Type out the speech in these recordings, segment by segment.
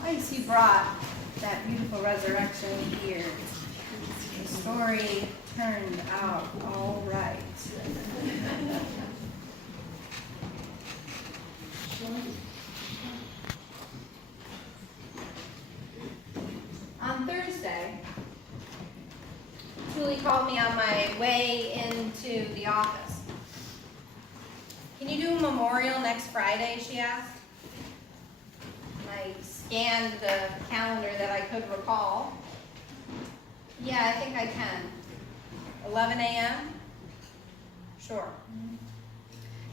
Twice he brought that beautiful resurrection here. The story turned out all right. On Thursday, Julie called me on my way into the office. "Can you do a memorial next Friday?" she asked. I scanned the calendar that I could recall. "Yeah, I think I can. 11 a.m.? Sure."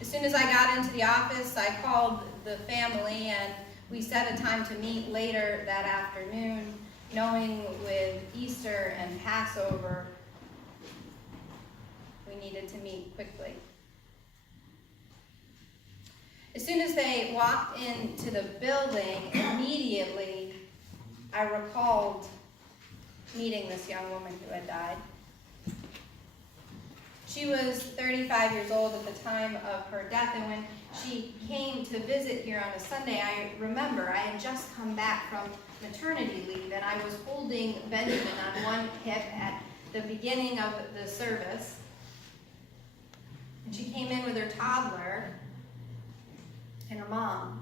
As soon as I got into the office, I called the family and we set a time to meet later that afternoon, knowing with Easter and Passover, we needed to meet quickly. As soon as they walked into the building, immediately I recalled meeting this young woman who had died. She was 35 years old at the time of her death, and when she came to visit here on a Sunday, I remember I had just come back from maternity leave, and I was holding Benjamin on one hip at the beginning of the service. And she came in with her toddler and her mom.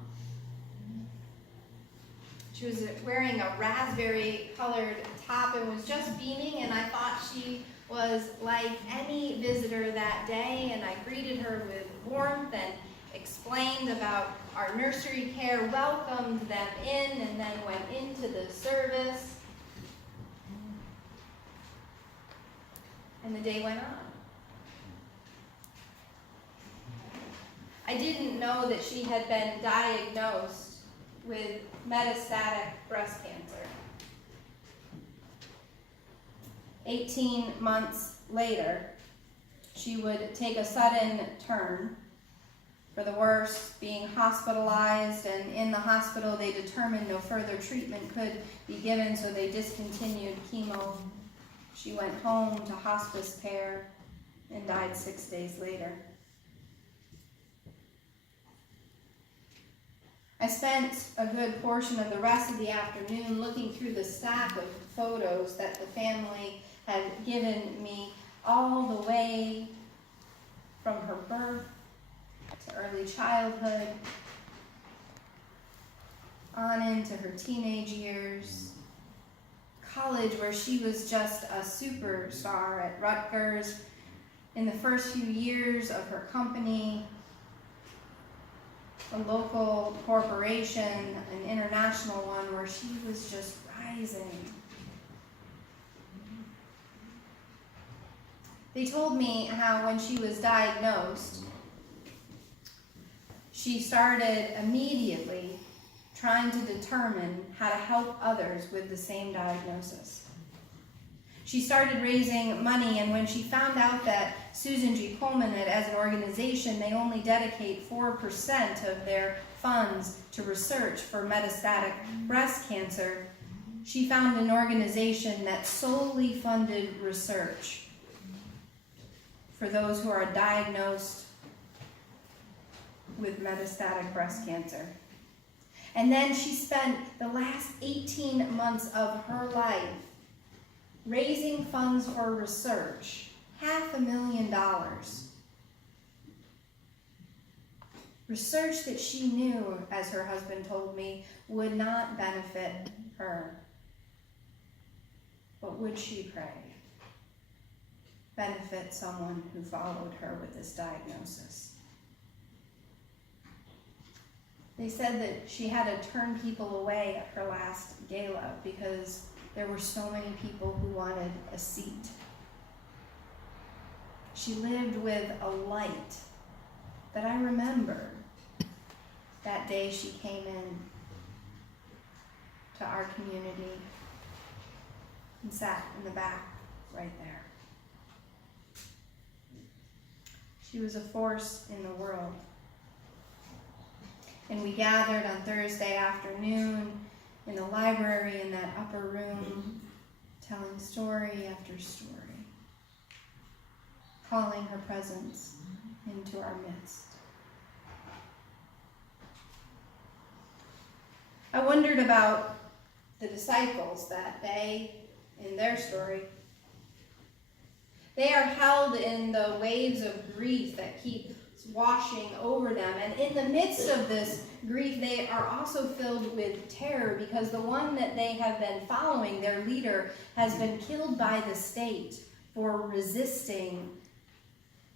She was wearing a raspberry colored top and was just beaming, and I thought she was like any visitor that day, and I greeted her with warmth and explained about our nursery care, welcomed them in, and then went into the service. And the day went on. I didn't know that she had been diagnosed with metastatic breast cancer. 18 months later, she would take a sudden turn for the worse, being hospitalized, and in the hospital they determined no further treatment could be given, so they discontinued chemo. She went home to hospice care and died 6 days later. I spent a good portion of the rest of the afternoon looking through the stack of photos that the family had given me, all the way from her birth to early childhood, on into her teenage years, college where she was just a superstar at Rutgers, in the first few years of her company, a local corporation, an international one where she was just rising. They told me how when she was diagnosed, she started immediately trying to determine how to help others with the same diagnosis. She started raising money, and when she found out that Susan G. Komen, as an organization, they only dedicate 4% of their funds to research for metastatic breast cancer, she found an organization that solely funded research for those who are diagnosed with metastatic breast cancer. And then she spent the last 18 months of her life raising funds for research, $500,000. Research that she knew, as her husband told me, would not benefit her. But would she pray? Benefit someone who followed her with this diagnosis. They said that she had to turn people away at her last gala because there were so many people who wanted a seat. She lived with a light that I remember that day she came in to our community and sat in the back right there. She was a force in the world. And we gathered on Thursday afternoon in the library in that upper room, telling story after story, calling her presence into our midst. I wondered about the disciples that in their story, they are held in the waves of grief that keep washing over them. And in the midst of this grief, they are also filled with terror because the one that they have been following, their leader, has been killed by the state for resisting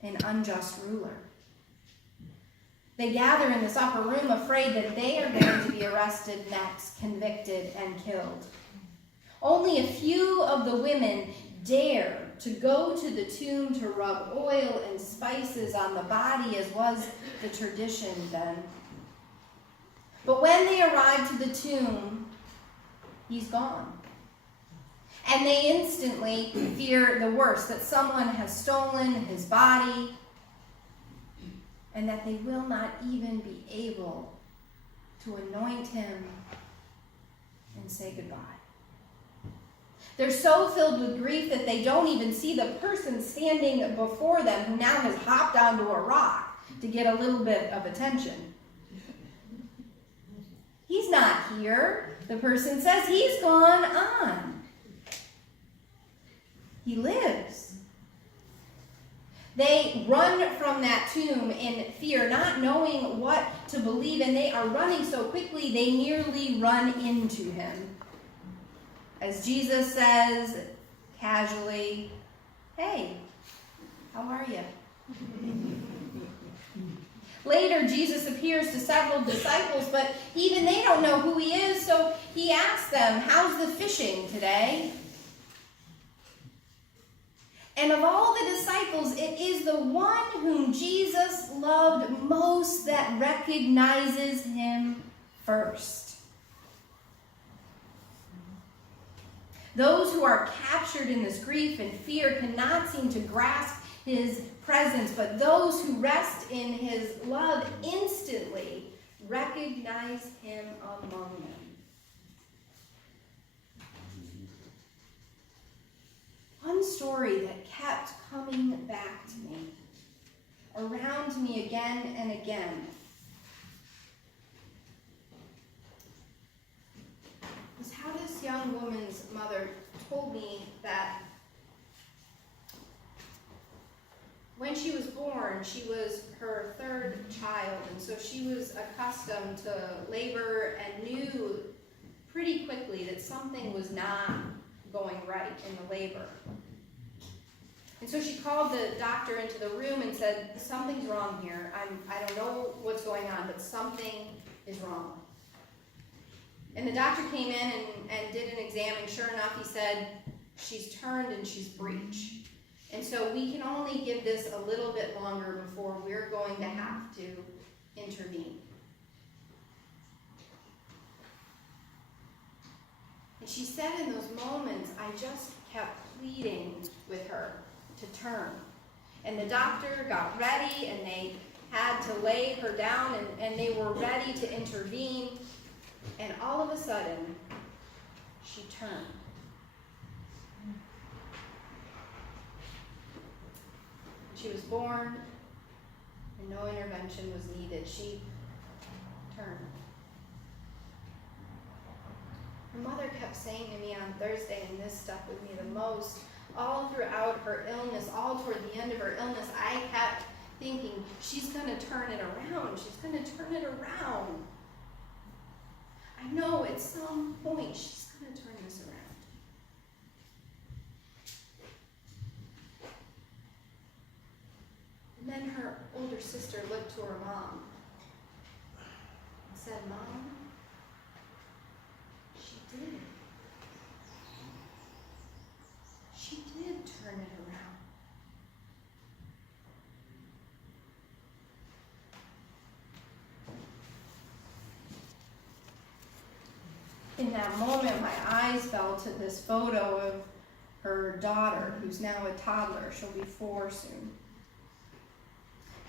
an unjust ruler. They gather in this upper room afraid that they are going to be arrested next, convicted, and killed. Only a few of the women dare to go to the tomb to rub oil and spices on the body, as was the tradition then. But when they arrive to the tomb, he's gone. And they instantly fear the worst, that someone has stolen his body, and that they will not even be able to anoint him and say goodbye. They're so filled with grief that they don't even see the person standing before them who now has hopped onto a rock to get a little bit of attention. He's not here. The person says he's gone on. He lives. They run from that tomb in fear, not knowing what to believe, and they are running so quickly they nearly run into him. As Jesus says casually, "Hey, how are you?" Later, Jesus appears to several disciples, but even they don't know who he is, so he asks them, "How's the fishing today?" And of all the disciples, it is the one whom Jesus loved most that recognizes him first. Those who are captured in this grief and fear cannot seem to grasp his presence, but those who rest in his love instantly recognize him among them. One story that kept coming back to me, around me again and again, was how this young woman's mother told me that when she was born, she was her third child, and so she was accustomed to labor and knew pretty quickly that something was not going right in the labor. And so she called the doctor into the room and said, "Something's wrong here. I don't know what's going on, but something is wrong." And the doctor came in and did an exam, and sure enough, he said, "She's turned and she's breech. And so we can only give this a little bit longer before we're going to have to intervene." And she said in those moments, I just kept pleading with her to turn. And the doctor got ready, and they had to lay her down, and they were ready to intervene. And all of a sudden, she turned. She was born, and no intervention was needed. She turned. Her mother kept saying to me on Thursday, and this stuck with me the most, all throughout her illness, all toward the end of her illness, I kept thinking, she's going to turn it around. She's going to turn it around. I know at some point she's going to turn this around. And then her older sister looked to her mom and said, "Mom, she did. She did turn it around." In that moment, my eyes fell to this photo of her daughter, who's now a toddler. She'll be 4 soon.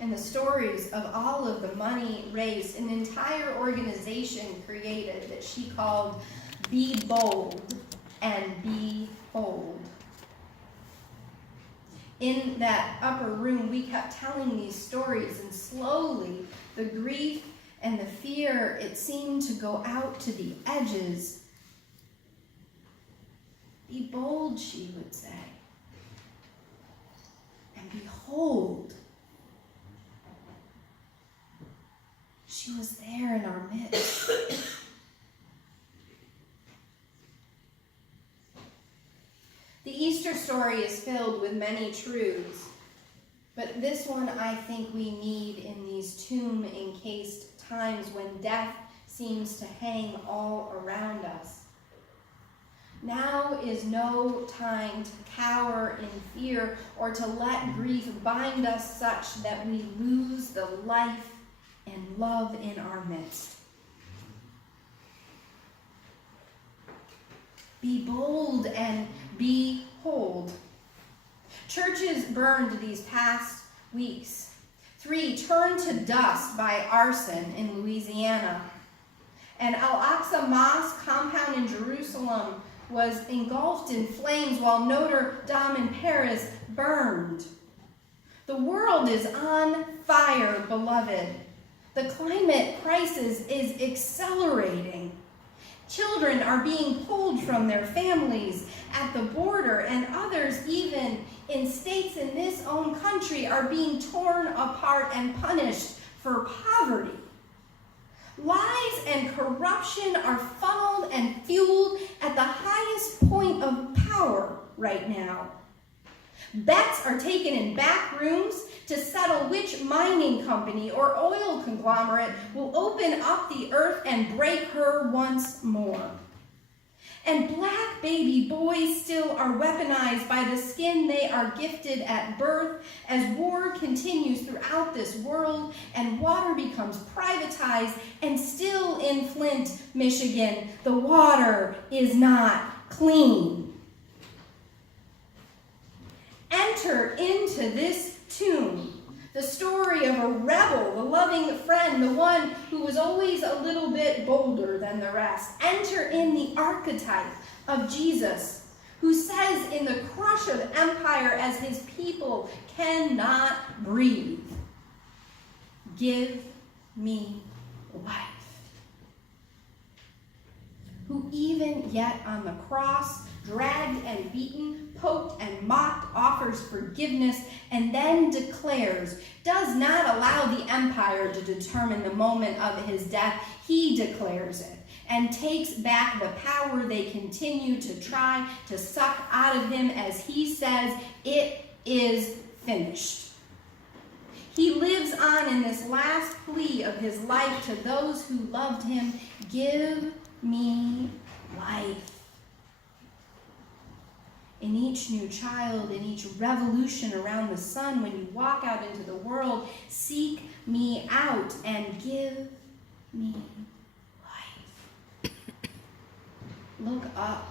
And the stories of all of the money raised, an entire organization created that she called Be Bold and Behold. In that upper room, we kept telling these stories, and slowly the grief and the fear, it seemed to go out to the edges. Be bold, she would say. And behold, she was there in our midst. The Easter story is filled with many truths, but this one I think we need in these tomb-encased times when death seems to hang all around us. Now is no time to cower in fear or to let grief bind us such that we lose the life and love in our midst. Be bold and behold. Churches burned these past weeks. 3 turned to dust by arson in Louisiana. And Al-Aqsa Mosque compound in Jerusalem was engulfed in flames while Notre Dame in Paris burned. The world is on fire, beloved. The climate crisis is accelerating. Children are being pulled from their families at the border, and others, even in states in this own country, are being torn apart and punished for poverty. Lies and corruption are funneled and fueled at the highest point of power right now. Bets are taken in back rooms to settle which mining company or oil conglomerate will open up the earth and break her once more. And black baby boys still are weaponized by the skin they are gifted at birth as war continues throughout this world and water becomes privatized, and still in Flint, Michigan, the water is not clean. Enter into this tomb the story of a rebel, the loving friend, the one who was always a little bit bolder than the rest. Enter in the archetype of Jesus, who says in the crush of empire as his people cannot breathe, "Give me life." Who even yet on the cross, dragged and beaten, poked and mocked, offers forgiveness, and then declares, does not allow the empire to determine the moment of his death. He declares it and takes back the power they continue to try to suck out of him as he says, "It is finished." He lives on in this last plea of his life to those who loved him, "Give me life." In each new child, in each revolution around the sun, when you walk out into the world, seek me out and give me life. Look up,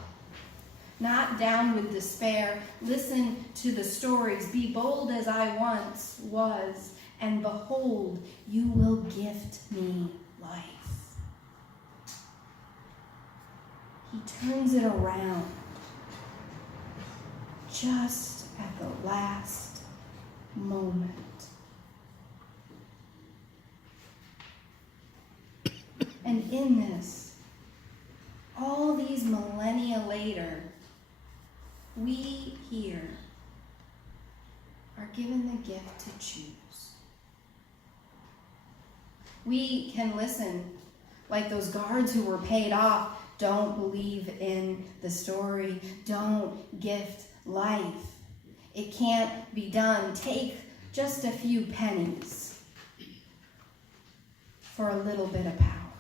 not down with despair. Listen to the stories. Be bold as I once was, and behold, you will gift me life. He turns it around. Just at the last moment. And in this, all these millennia later, we here are given the gift to choose. We can listen like those guards who were paid off. Don't believe in the story. Don't gift life. It can't be done. Take just a few pennies for a little bit of power.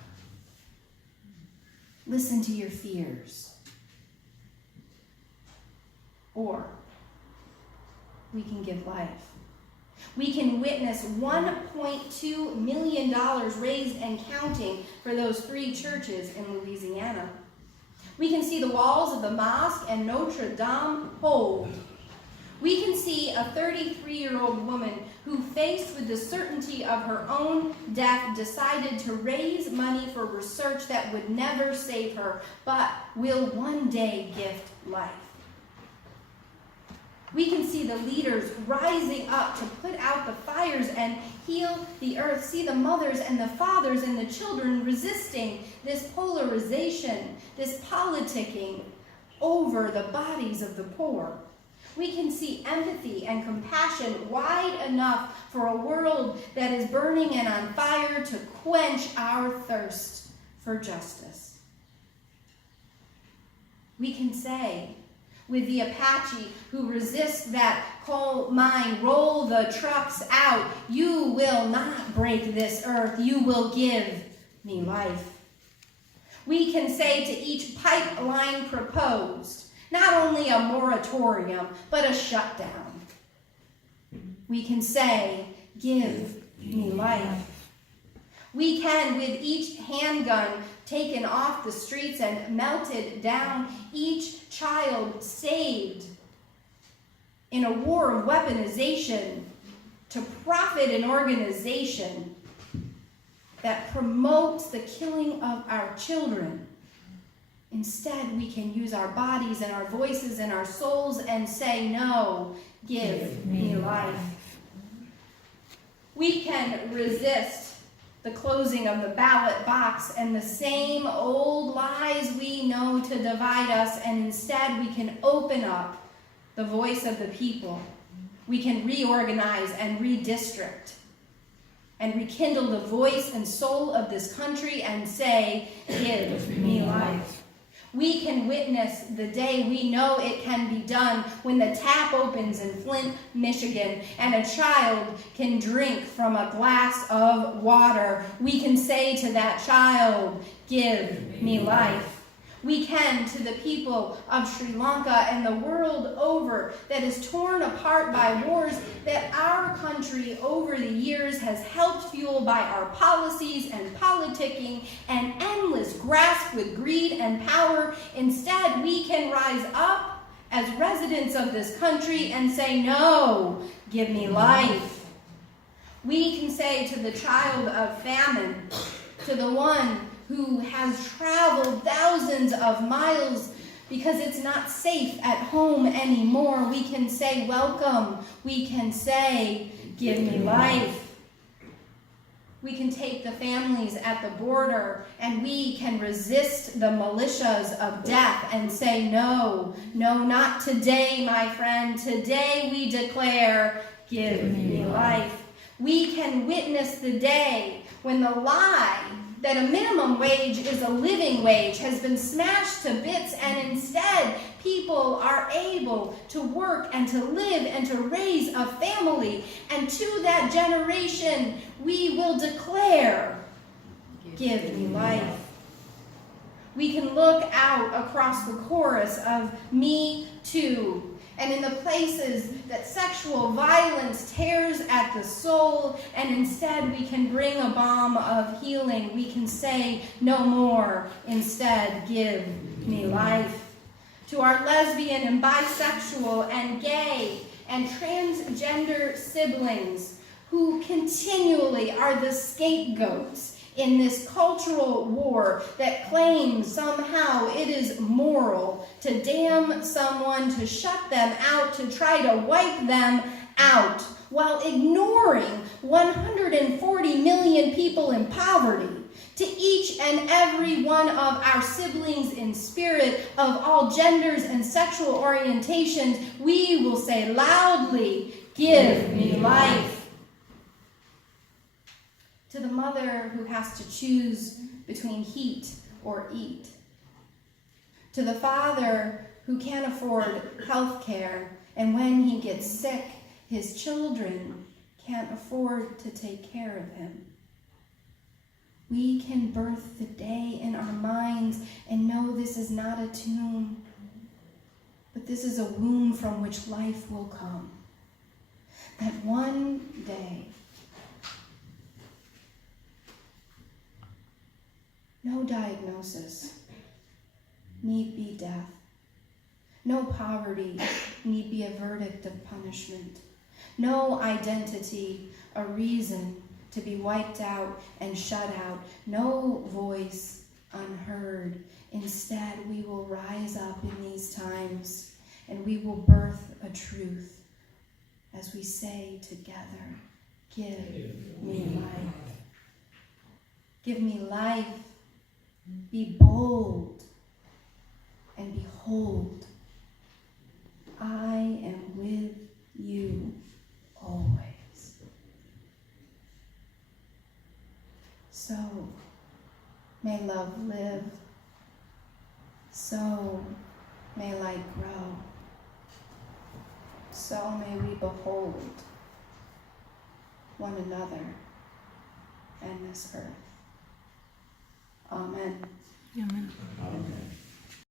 Listen to your fears. Or we can give life. We can witness $1.2 million raised and counting for those 3 churches in Louisiana. We can see the walls of the mosque and Notre Dame hold. We can see a 33-year-old woman who, faced with the certainty of her own death, decided to raise money for research that would never save her, but will one day gift life. We can see the leaders rising up to put out the fires and heal the earth. See the mothers and the fathers and the children resisting this polarization, this politicking over the bodies of the poor. We can see empathy and compassion wide enough for a world that is burning and on fire to quench our thirst for justice. We can say, with the Apache who resists that coal mine, roll the trucks out. You will not break this earth. You will give me life. We can say to each pipeline proposed, not only a moratorium, but a shutdown. We can say, give me life. We can, with each handgun taken off the streets and melted down, each child saved in a war of weaponization to profit an organization that promotes the killing of our children. Instead, we can use our bodies and our voices and our souls and say, no, give me life. We can resist the closing of the ballot box and the same old lies we know to divide us, and instead we can open up the voice of the people. We can reorganize and redistrict and rekindle the voice and soul of this country and say, give me life. We can witness the day we know it can be done when the tap opens in Flint, Michigan, and a child can drink from a glass of water. We can say to that child, give me life. We can to the people of Sri Lanka and the world over that is torn apart by wars that our country over the years has helped fuel by our policies and politicking and endless grasp with greed and power. Instead, we can rise up as residents of this country and say, no, give me life. We can say to the child of famine, to the one who has traveled thousands of miles because it's not safe at home anymore, we can say, welcome. We can say, give me life. We can take the families at the border and we can resist the militias of death and say, no, no, not today, my friend. Today we declare, give me life. We can witness the day when the lie that a minimum wage is a living wage has been smashed to bits, and instead people are able to work and to live and to raise a family. And to that generation, we will declare, give me life. We can look out across the chorus of Me Too, and in the places that sexual violence tears at the soul, and instead we can bring a balm of healing. We can say, no more, instead give me life. To our lesbian and bisexual and gay and transgender siblings who continually are the scapegoats in this cultural war that claims somehow it is moral to damn someone, to shut them out, to try to wipe them out, while ignoring 140 million people in poverty. To each and every one of our siblings in spirit, of all genders and sexual orientations, we will say loudly, give me life. To the mother who has to choose between heat or eat. To the father who can't afford health care, and when he gets sick, his children can't afford to take care of him. We can birth the day in our minds and know this is not a tomb, but this is a womb from which life will come. That one day, no diagnosis need be death. No poverty need be a verdict of punishment. No identity a reason to be wiped out and shut out. No voice unheard. Instead, we will rise up in these times and we will birth a truth as we say together, give me life. Give me life. Be bold, and behold, I am with you always. So may love live. So may light grow. So may we behold one another and this earth. Amen. Amen. Amen.